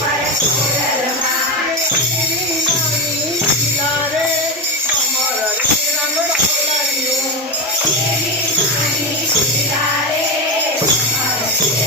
Para, you. Yeah.